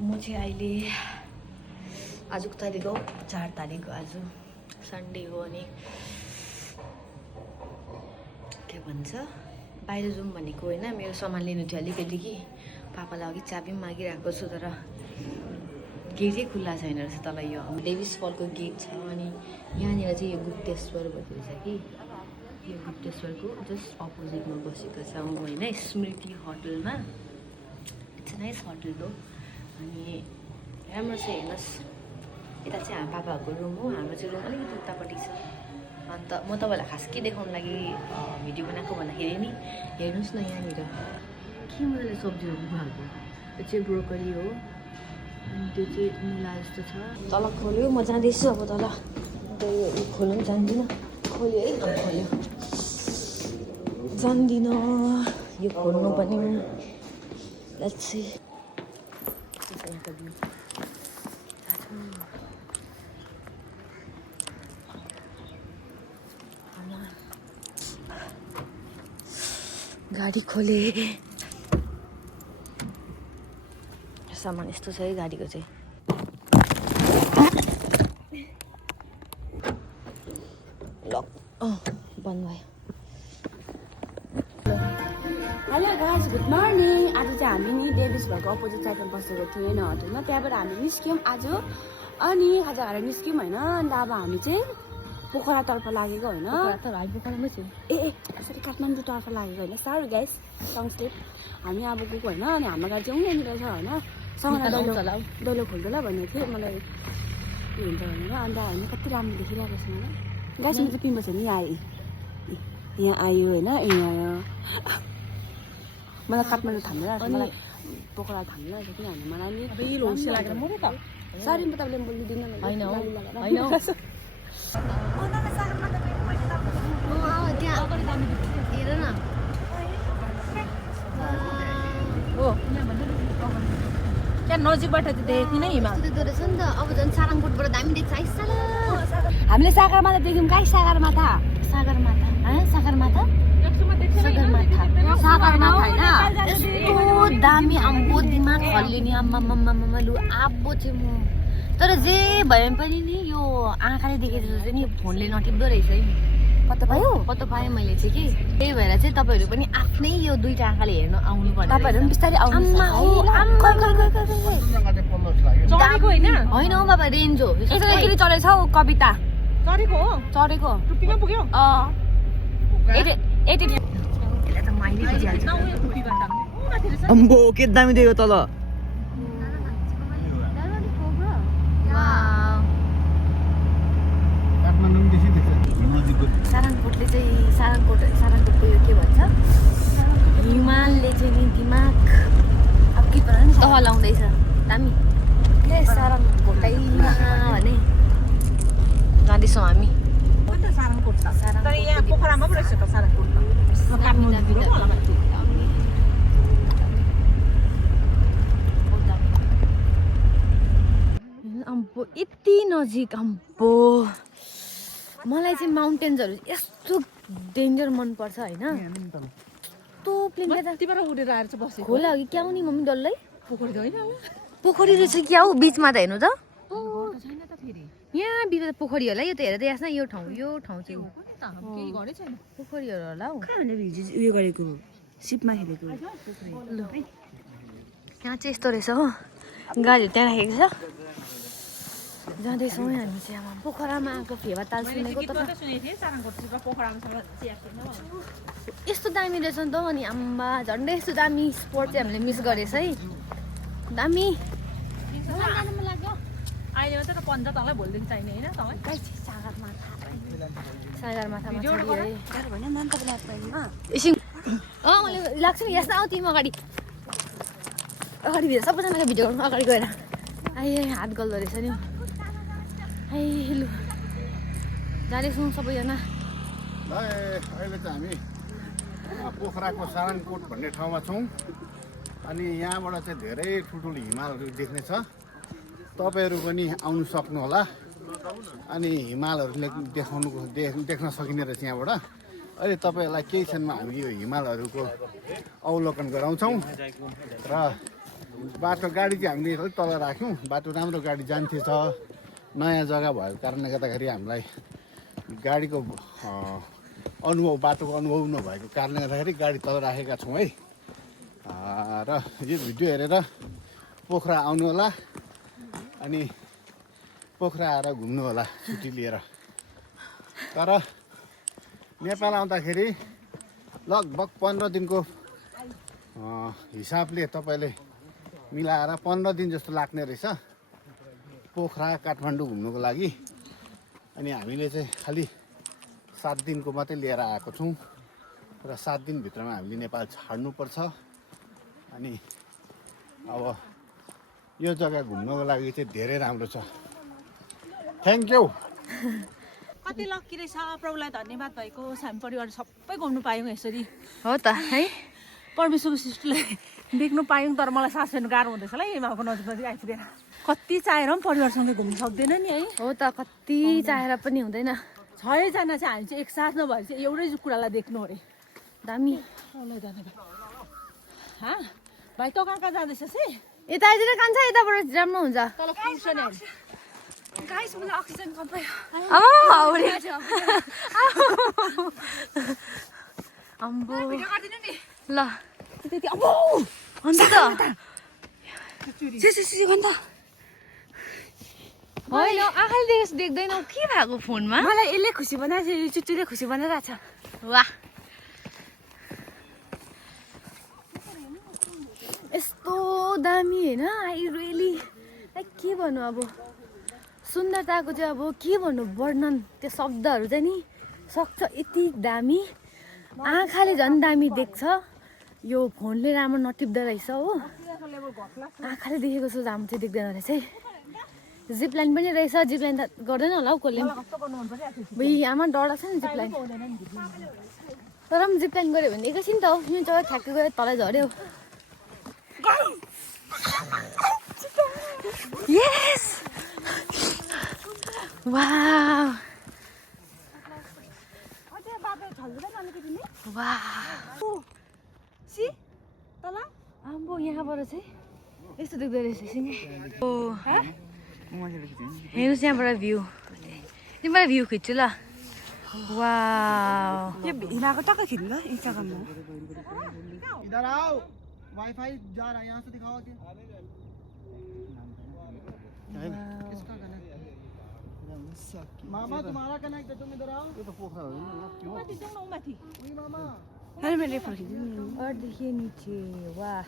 म चाहिँ अहिले आजको तारिक हो 4 तारिक हो आज सन्डे हो अनि के भन्छ बाहिर जाउँ भनेको होइन मेरो सामान लिनु थियो अलिकति कि पापालाई अघि चाबी पनि मागिरहेको छु तर गेटै खुल्ला छैन रहेछ तल यो डेभिस फलको गेट छ अनि यहाँनिर चाहिँ यो गुप्तेश्वर भन्ने छ कि यो गुप्तेश्वरको जस्ट अपोजिटमा बसेको छ होइन स्मृति होटलमा इट्स नाइस होटल हो अनि राम्रो छ हेर्नुहोस् यता चाहिँ हाम्रो पापाहरूको रुम हो हाम्रो चाहिँ रुम अलिकति उतापट्टि छ अन्त म तपाईँलाई खास के देखाउनु लागि भिडियो बनाएको भन्दाखेरि नि हेर्नुहोस् न यहाँनिर के मजाले सब्जीहरू भएको यो चाहिँ ब्रोकली हो अनि त्यो चाहिँ मुला जस्तो छ तल खोल्यो म जाँदैछु अब तल यो खोल्नु जान्दिनँ खोल्यो है अब खोल्यो जान्दिनँ यो खोल्नु पनि लेट्स सी यहाँको भ्यू गाडी खोले सामान यस्तो छ है गाडीको चाहिँ लक बन्द भयो हेलो गाइज गुड मर्निङ आज चाहिँ हामी नि डेभिस भएको अपोजिट साइडमा बसेको थियौँ होइन होटलमा त्यहाँबाट हामी निस्क्यौँ आज अनि खाजा खाएर निस्क्यौँ होइन अन्त अब हामी चाहिँ पोखरातर्फ लागेको होइन पोखरामै छु ए सरी काठमाडौँतर्फ लागेको होइन साह्रो ग्यास टङस्टेप हामी अब गएको होइन अनि हाम्रो गाडी चाहिँ यहाँनिर छ होइन सँगै दैलो खोल्दो ल भनेको थिएँ मलाई के हुन्छ भनेर अन्त हामी कति राम्रो देखिरहेको छ मलाई ग्यास चाहिँ पिम्बो छ नि यहाँ आयो होइन यहाँ मलाई काठमाडौँ थाम्नु मलाई पोखरा थाम्नु रहेछ किनभने मलाई नि सरी म तपाईँले बोलिदिनु होइन हेर न क्या नजिकबाट चाहिँ देखेको थिएन हिमाल देख्दो रहेछ नि त अब झन् सारङकोटबाट दामी देख्छ आइसाला हामीले सगरमाथा देख्यौँ कहाँ सगरमाथा सगरमाथा सगरमाथा होइन यस्तो दामी आम्बो दिमाग खल्लिने आम्मा लु आब्बो चाहिँ म तर जे भए पनि नि यो आँखाले देखेको चाहिँ नि फोनले नटिप्दो रहेछ है पत्तो पाएँ मैले चाहिँ कि त्यही भएर चाहिँ तपाईँहरू पनि आफ्नै यो दुईटा आँखाले हेर्नु आउनु पर्छ तपाईँहरू पनि बिस्तारै आउनु होइन हौ बाबा रेन्ज हो एकचोटि चढेछ हौ कविता चढेको पुग्यो यसलाई त माइली बुझिहाल्छ अम्बो के दामी देख्यो तल सारङकोटले चाहिँ सारङकोटको यो के भन्छ हिमालले चाहिँ नि दिमाग अब के भन नि तह लाउँदैछ दामी सारङकोटैमा भने जाँदैछौँ हामी तर यहाँ पोखरामा पो रहेछ त सारङकोट अम्बो यति नजिक अम्बो मलाई चाहिँ माउन्टेन्सहरू यस्तो डेन्जर मनपर्छ होइन यस्तो प्लेन उडेर आएर चाहिँ बसेको खोला हो कि क्या हो नि मम्मी डल्लै पोखरी होइन पोखरी रहेछ क्या हो बिचमा त हेर्नु त यहाँ बिच पोखरी होला यो त हेर त यहाँ यो ठाउँ चाहिँ पोखरीहरू होला हौ उयो गरेको सिपमा खेलेको ल यहाँ चाहिँ यस्तो रहेछ हो गाडीहरू त्यहाँ राखेको छ जाँदैछौँ हामी चाहिँ अब पोखरामा आएको फेवा ताल सुनेको त यस्तो दामी रहेछ नि त अनि आम्बा झन्डै यस्तो दामी स्पोर्ट चाहिँ हामीले मिस गरेछ है दामी अहिले मात्रै त पन्जा तँलाई भोलिदेखि चाहिने होइन तँलाई सागरमाथामा एकछिन मैले लाग्छ नि यस्तो आऊ तिमी अगाडि भित्र सबैजनाको भिडियो गर्नु अगाडि गएर आए हात गल्दो रहेछ नि है लु जाँदैछौँ सबैजना अहिले चाहिँ हामी पोखराको सारङकोट भन्ने ठाउँमा छौँ अनि यहाँबाट चाहिँ धेरै ठुल्ठुलो हिमालहरू देख्ने छ तपाईँहरू पनि आउनु सक्नुहोला अनि हिमालहरूले देख्न सकिने रहेछ यहाँबाट अहिले तपाईँहरूलाई केही क्षणमा हामी यो हिमालहरूको अवलोकन गराउँछौँ र बाटो गाडी चाहिँ हामीले अलिक तल राख्यौँ बाटो राम्रो गाडी जान्थेछ नयाँ जग्गा भएको कारणले गर्दाखेरि हामीलाई गाडीको अनुभव बाटोको अनुभव नभएको कारणले गर्दाखेरि गाडी तल राखेका छौँ है र यो भिडियो हेरेर पोखरा आउनु होला अनि पोखरा आएर घुम्नु होला छुट्टी लिएर तर नेपाल आउँदाखेरि लगभग 15 दिनको हिसाबले तपाईँले मिलाएर 15 दिन जस्तो लाग्ने रहेछ पोखरा काठमाडौँ घुम्नुको लागि अनि हामीले चाहिँ खालि 7 दिनको मात्रै लिएर आएको छौँ र 7 दिनभित्रमा हामीले नेपाल छाड्नुपर्छ अनि अब यो जग्गा घुम्नुको लागि चाहिँ धेरै राम्रो छ थ्याङ्क यू कति लक्की रहेछ प्रभुलाई धन्यवाद भएको हामी परिवार सबै घुम्नु पायौँ यसरी हो त है परमेश्वरको सृष्टिलाई देख्नु पायौँ तर मलाई सास फेर्नु गाह्रो हुँदैछ ल हिमालको नजिक नजिक आइपुगेर कति चाहेर पनि परिवारसँगै घुम्नु सक्दैन नि है हो त कति चाहेर पनि हुँदैन 6 जना चाहिँ हामी चाहिँ एकसाथ नभएर चाहिँ एउटै कुरालाई देख्नु अरे दामी हा भाइ तँ कहाँ जाँदैछ है यता आइदिएर कान्छ यताबाट राम्रो हुन्छ तल पुग्छ नि गाइस मलाई अक्सिजन कम भयो अम्बो भिडियो गर्दिनु नि ल त्यति अम्बो हुन्छ त गन्ध होइन आँखाले देख्दैनौ के भएको फोनमा मलाई यसले खुसी बनाएको छ चुच्चुले खुसी बनाइरहेको छ वाह यस्तो दामी होइन आई रियली के भन्नु अब सुन्दरताको चाहिँ अब के भन्नु वर्णन त्यो शब्दहरू चाहिँ नि सक्छ यति दामी आँखाले झन् दामी देख्छ यो फोनले राम्रो नटिप्दो रहेछ हो आँखाले देखेको जस्तो राम्रो चाहिँ देख्दैन रहेछ है जिप लाइन पनि रहेछ जिप लाइन त गर्दैन होला हौ कसले पनि आमा डर लाग्छ नि जिप लाइन तर पनि जिप लाइन गऱ्यो भने एकैछिन त हो यो जग्गा ठ्याक्कै गयो तलै झऱ्यो यस वाउ वाउ सी तल आम्बो यहाँबाट चाहिँ यस्तो देख्दो रहेछ सिँगै ओ हेर्नुहोस् यहाँबाट भ्यू यहाँबाट भ्यू खिच्छु ल वाउ यो हिमाको टक्क खिच्नु ल इन्स्टाग्राममा इधर आओ वाईफाई जा रहा है यहाँ से दिखाओ कि किसका कनेक्ट मामा तुम्हारा कनेक्ट है तुम इधर आओ यो त पोखरा हो नि क्यों माथि जाउँ न माथि उही मामा हेर मैले फर्किदिनु अरूदेखि निचे वाह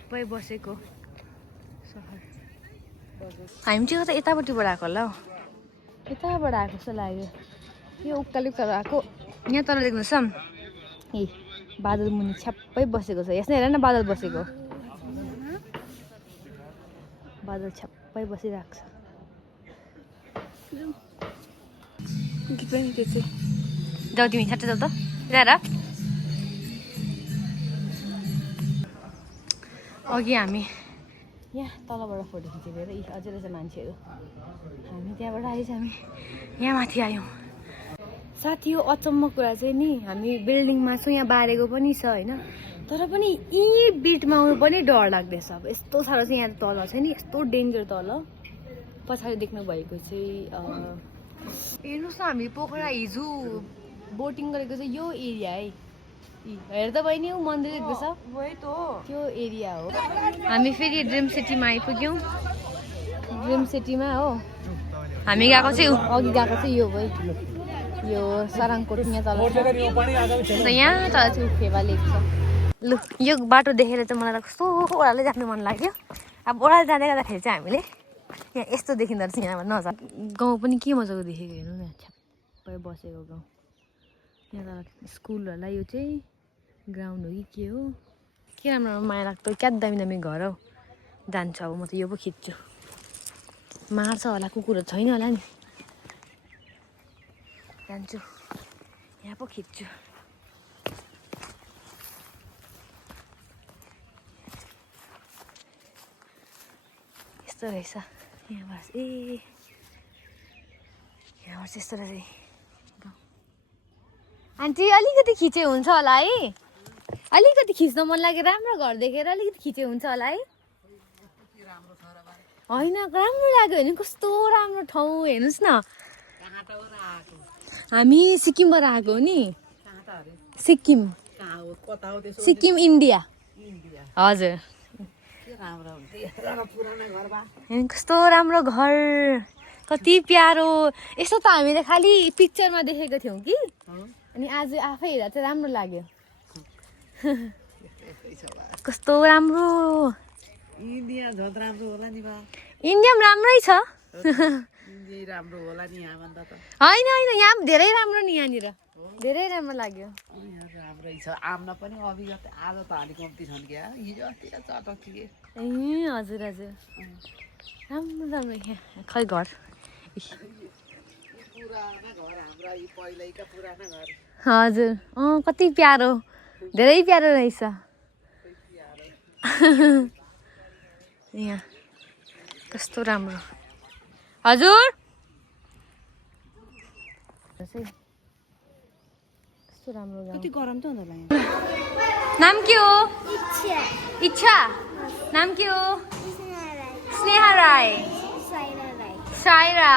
सबै बसेको सहर हामी चाहिँ कता यतापट्टिबाट आएको होला हौ यताबाट आएको जस्तो लाग्यो यो उक्काल उक्कालो आएको यहाँ तल देख्नुहोस् ए बादल मुनि छ्याप्पै बसेको छ यसमा हेर न बादल बसेको बादल छ्याप्पै बसिरहेको छ गीत पनि त्यो चाहिँ जाऊ तिमी छ्याट्टै जाऊ त ल्याएर अघि हामी यहाँ तलबाट फोटो खिचेको हेर यी अझै रहेछ मान्छेहरू हामी त्यहाँबाट आएछ हामी यहाँ माथि आयौँ साथी यो अचम्म कुरा चाहिँ नि हामी बिल्डिङमा छौँ यहाँ बारेको पनि छ होइन तर पनि यी बिटमा आउनु पनि डर लाग्दैछ अब यस्तो साह्रो चाहिँ यहाँ तल छ नि यस्तो डेन्जर तल पछाडि देख्नु भएको चाहिँ हेर्नुहोस् न हामी पोखरा हिजो बोटिङ गरेको चाहिँ यो एरिया है हेर त बहिनी मन्दिर देख्दैछ त्यो एरिया हो हामी फेरि ड्रिम सिटीमा आइपुग्यौँ ड्रिम सिटीमा हो हामी गएको चाहिँ अघि गएको चाहिँ यो भयो यो सारङकोट यहाँ तल यहाँ तल चाहिँ फेवा लेक छ लु यो बाटो देखेर चाहिँ मलाई कस्तो ओह्रालै जानु मन लाग्यो अब ओह्रालो जाँदै गर्दाखेरि चाहिँ हामीले यहाँ यस्तो देखिँदो रहेछ यहाँ नजा गाउँ पनि के मजाको देखेको हेर्नु न छ्याप्पै बसेको गाउँ यहाँ तल स्कुल होला यो चाहिँ ग्राउन्ड हो कि के हो के राम्रो माया लाग्दो क्या दामी दामी घर हौ जान्छ अब म त यो पो खिच्छु मार्छ होला कुकुरहरू छैन होला नि जान्छु यहाँ पो खिच्छु यस्तो रहेछ यहाँबाट ए यहाँबाट चाहिँ यस्तो रहेछ आन्टी अलिकति खिचे हुन्छ होला है अलिकति खिच्न मन लाग्यो राम्रो घर देखेर अलिकति खिचे हुन्छ होला है होइन राम्रो लाग्यो भने कस्तो राम्रो ठाउँ हेर्नुहोस् न हामी सिक्किमबाट आएको हो नि सिक्किम सिक्किम इन्डिया हजुर कस्तो राम्रो घर कति प्यारो यस्तो त हामीले खालि पिक्चरमा देखेको थियौँ कि अनि आज आफै हेर्दा चाहिँ राम्रो लाग्यो कस्तो राम्रो इन्डिया झन् राम्रो होला नि बा इन्डिया पनि राम्रै छ इन्डिया राम्रो होला नि यहाँ भन्दा त होइन होइन यहाँ धेरै राम्रो नि यहाँनिर धेरै राम्रो लाग्यो राम्रै छ आम्न पनि अभिगत आलो त अलि कम्ती छन् क्या हिजो अस्ति चटक थिए ए हजुर हजुर राम्रो राम्रो यहाँ खै घर पुराना घर हाम्रा यी पहिल्यैका पुराना घर हजुर कति प्यारो धेरै प्यारो रहेछ यहाँ कस्तो राम्रो हजुर कस्तो राम्रो गाउँ कति गरम त हुँदैन यहाँ नाम के हो इच्छा नाम के हो स्नेहा राई सायरा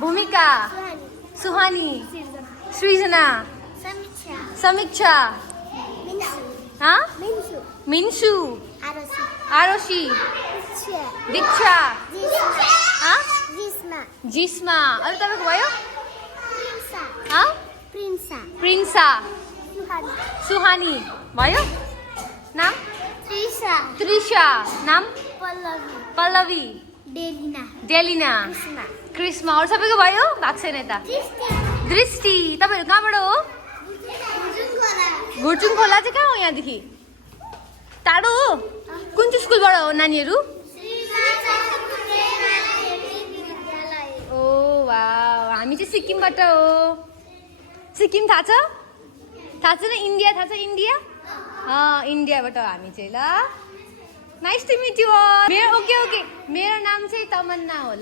भूमिका सुहानी सृजना समीक्षा मिन्सु आरोशी दीक्षा जिस्मा अरू तपाईँको भयो प्रिन्सा सुहानी भयो नाम त्रिषा नाम पल्लवी डेलिना क्रिस्मा अरू सबैको भयो भएको छैन यता दृष्टि तपाईँहरू कहाँबाट हो घुर्चुङ खोला चाहिँ कहाँ हो यहाँदेखि टाढो हो कुन चाहिँ स्कुलबाट हो नानीहरू ओ वा हामी चाहिँ सिक्किमबाट हो सिक्किम थाहा छ न इन्डिया थाहा छ इन्डिया इन्डियाबाट हो हामी चाहिँ ल नाइस टु मिट यु मेरो ओके मेरो नाम चाहिँ तमन्ना हो ल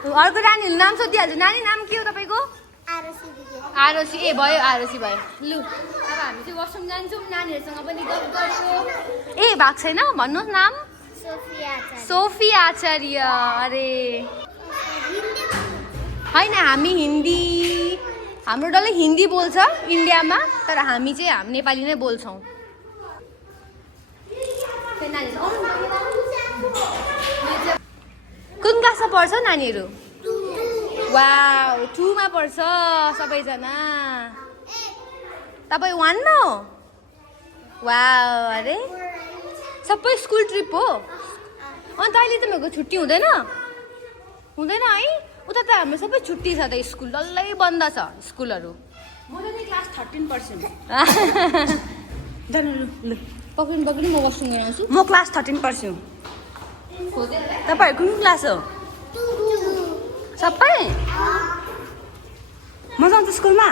अर्को नानीहरू नाम सोधिहाल्छु नानी नाम के हो तपाईँको आरोसी ए भयो आरोसी भयो लु अब हामी चाहिँ वासरुम जान्छौँ नानीहरूसँग पनि गफ गर्छौँ ए भएको छैन भन्नुहोस् नाम सोफी आचार्य अरे होइन हामी हिन्दी हाम्रो डल्लै हिन्दी बोल्छ इन्डियामा तर हामी चाहिँ नेपाली नै बोल्छौँ कुन क्लासमा पढ्छ नानीहरू वा 2 मा पढ्छ सबैजना तपाईँ 1 मा हो वा अरे सबै स्कुल ट्रिप हो अन्त अहिले तपाईँहरूको छुट्टी हुँदैन है उता त हाम्रो सबै छुट्टी छ त स्कुल डल्लै बन्द छ स्कुलहरू म त क्लास 13 पर्सेन्ट पक्रिनु म वासरुम गराउँछु म क्लास 13 पर्छु तपाईँहरू कुन क्लास हो सबै म जान्छु स्कुलमा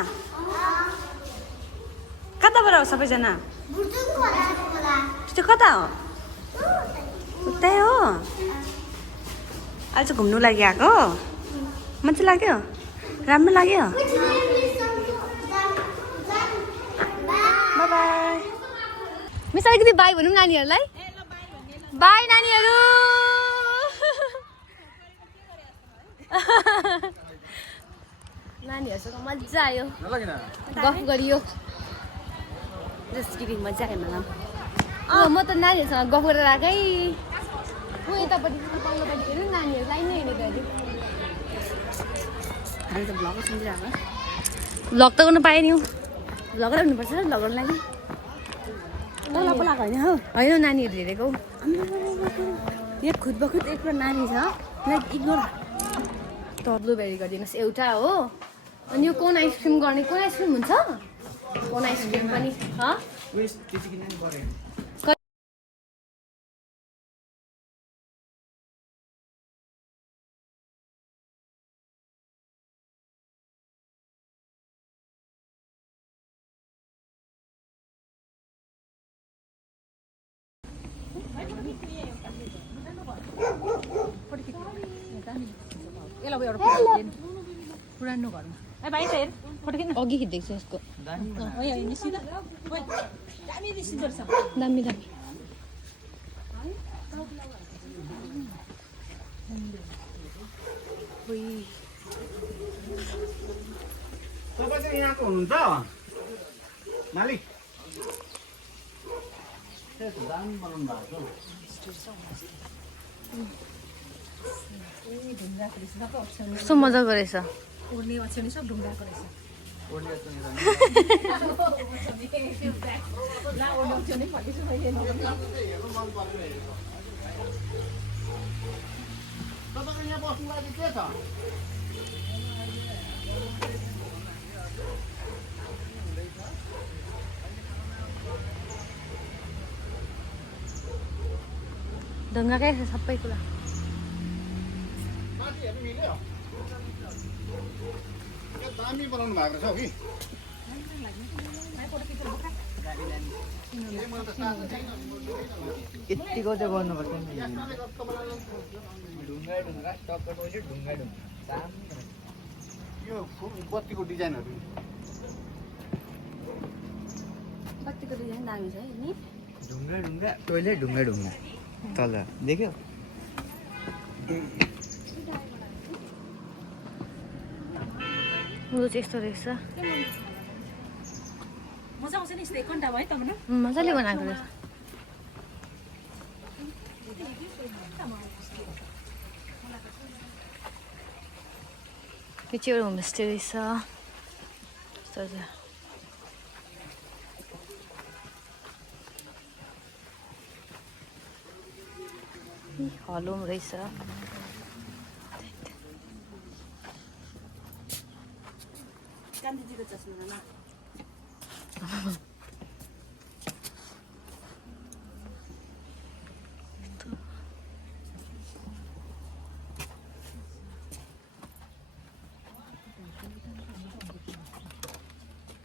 कताबाट हो सबैजना त्यो कता हो उतै हो अहिले चाहिँ घुम्नु लागि आएको मजा लाग्यो राम्रो लाग्यो बाई बाई मिस अलिकति बाई भनौँ नानीहरूलाई बाई नानीहरू नानीहरूसँग मजा आयो गफ गरियो जस्ट किडिङ मजा आयो मलाई म त नानीहरूसँग गफ गरेर आएकै म यतापट्टि पल्लोपट्टि हेर्नु नानीहरूलाई नै हेरेको अरे हामी त भ्लग सुनिरहेको भ्लग त गर्नु पाएँ नि हौ भ्लगर हुनुपर्छ भ्लग गर्नु लागि बोला बोलाएको होइन हौ होइन नानीहरू हेरेको यहाँ खुद बखुद एकरो नानी छ लाइक इग्नोर त ब्लुबेरी गरिदिनुहोस् एउटा हो अनि यो कोन आइसक्रिम गर्ने कोन आइसक्रिम हुन्छ कोन आइसक्रिम पनि पुरानो घरमा ए भाइ त हेर अघि खिच्दैछु यसको दामी दामी तपाईँ चाहिँ यहाँको हुनुहुन्छ मालिक दामी बनाउनु भएको कस्तो मजा गरेछ उड्ने ओछ्याउने सब ढुङ्गाको रहेछ तपाईँको यहाँ बस्नु लागि के छ ढुङ्गाकै छ सबै कुरा माथिहरू मिल्यो यो दामी बनाउनु भएको छ कि यतिको चाहिँ गर्नुपर्छ यो बत्तीको डिजाइनहरू कतिको डिजाइन दामी छ है नि ढुङ्गा टोइलेट ढुङ्गा तल देख्यो उँधो चाहिँ यस्तो रहेछ मजा आउँछ नि यस्तो 1 घन्टा भयो तपाईँ मजाले बनाएको रहेछ यो चाहिँ एउटा होमस्टे रहेछ यस्तो छ हलो रहेछ गान्धीजीको चस्मा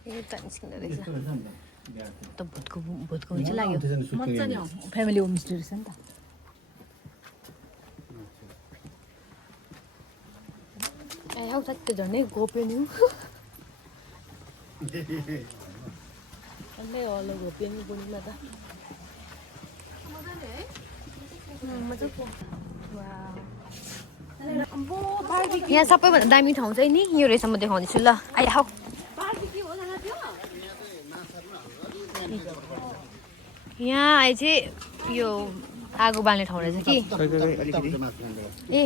यता निस्किँदो रहेछ त भूतको हुन्छ लाग्यो मजाले फ्यामिली होमस्टे रहेछ नि त ए हौ त्यो झन्डै गोप्यो नि अन्नै हलो गोप्यो नि बुढीमा त मजाको यहाँ सबैभन्दा दामी ठाउँ चाहिँ नि यो रहेछ म देखाउँदैछु ल आइ हौ यहाँ आए चाहिँ यो आगो बाल्ने ठाउँ रहेछ कि ए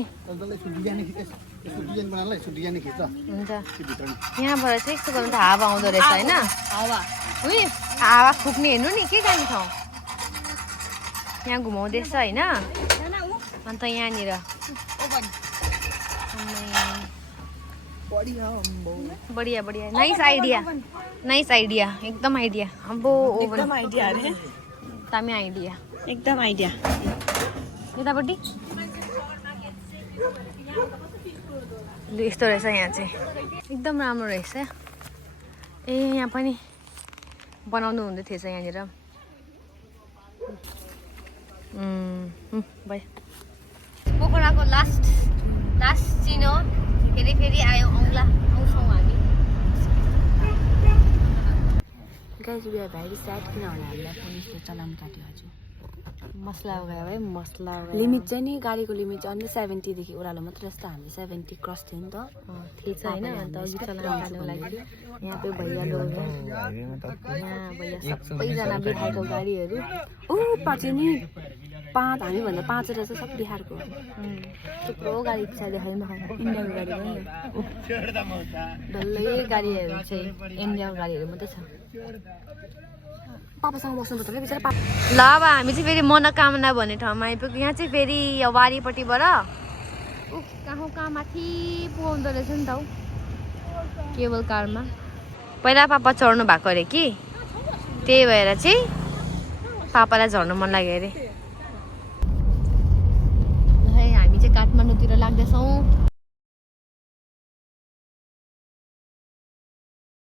हुन्छ यहाँबाट चाहिँ यस्तो गर्नु त हावा आउँदो रहेछ होइन हावा फुक्ने हेर्नु नि के दामी ठाउँ यहाँ घुमाउँदैछ होइन अन्त यहाँनिर बढिया बढिया नाइस आइडिया एकदम आइडिया अब एकदम आइडिया अरे दामी आइडिया एकदम आइडिया यतापट्टि यस्तो रहेछ यहाँ चाहिँ एकदम राम्रो रहेछ ए यहाँ पनि बनाउनु हुँदै थिएछ यहाँनिर भयो पोखराको लास्ट चिनो फेरि आयौँ आउँछौँ हामी guys we are very sad किनभने हामीलाई पुलिसले चलान काट्यो आज मसला उगायो है मसला लिमिट चाहिँ नि गाडीको लिमिट चाहिँ अन्डर 70 देखि ओह्रालो मात्र जस्तो हामीले 70 क्रस थियो नि त थिएछ होइन अन्त अघि चलान काट्नुको लागि यहाँ पे भैया लोग यहाँ भैया सबैजना बिहारको गाडीहरू ऊ पछि नि 5 हामीभन्दा 5 रहेछ सब बिहारको थुप्रो गाडी छ देखाइमा इन्डियाको गाडी पनि डल्लै गाडीहरू चाहिँ इन्डियाको गाडीहरू मात्रै छ पापासँग बस्नुपर्छ क्या बिचरा ल अब हामी चाहिँ फेरि मनोकामना भन्ने ठाउँमा आइपुग्यो यहाँ चाहिँ फेरि यो वारीपट्टिबाट कहाँ माथि पुगाउँदो रहेछ नि त हौ केबल कारमा पहिला पापा चढ्नु भएको अरे कि त्यही भएर चाहिँ पापालाई झर्नु मन लाग्यो अरे हामी चाहिँ काठमाडौँतिर लाग्दैछौँ